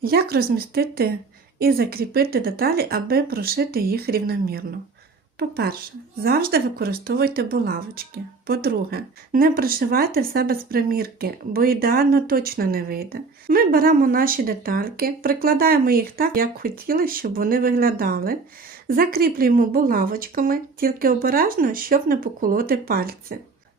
Як розмістити і закріпити деталі, аби прошити їх рівномірно? По-перше, завжди використовуйте булавочки. По-друге, не пришивайте все без примірки, бо ідеально точно не вийде. Ми беремо наші детальки, прикладаємо їх так, як хотіли, щоб вони виглядали. Закріплюємо булавочками, тільки обережно, щоб не поколоти пальці.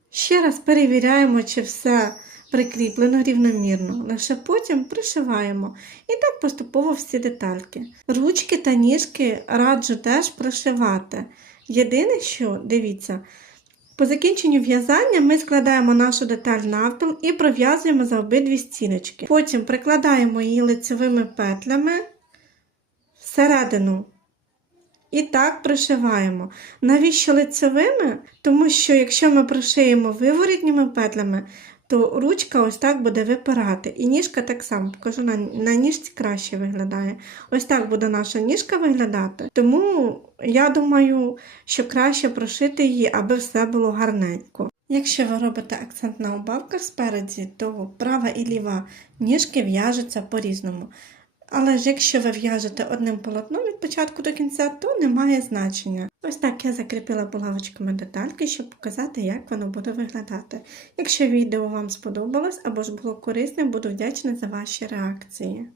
Ще раз перевіряємо, чи все прикріплено рівномірно, лише потім пришиваємо. І так поступово всі детальки. Ручки та ніжки раджу теж пришивати. Єдине, що, дивіться, по закінченню в'язання ми складаємо нашу деталь навпіл і пров'язуємо за обидві стіночки. Потім прикладаємо її лицевими петлями всередину. І так пришиваємо. Навіщо лицевими? Тому що якщо ми прошиємо виворітніми петлями, то ручка ось так буде випирати. І ніжка так само, покажу, на, на ніжці краще виглядає. Ось так буде наша ніжка виглядати. Тому я думаю, що краще прошити її, аби все було гарненько. Якщо ви робите акцент на обавках спереді, то права і ліва ніжки в'яжуться по-різному. Але ж якщо ви в'яжете одним полотном від початку до кінця, то не має значення. Ось так я закріпила булавочками детальки, щоб показати, як воно буде виглядати. Якщо відео вам сподобалось або ж було корисне, буду вдячна за ваші реакції.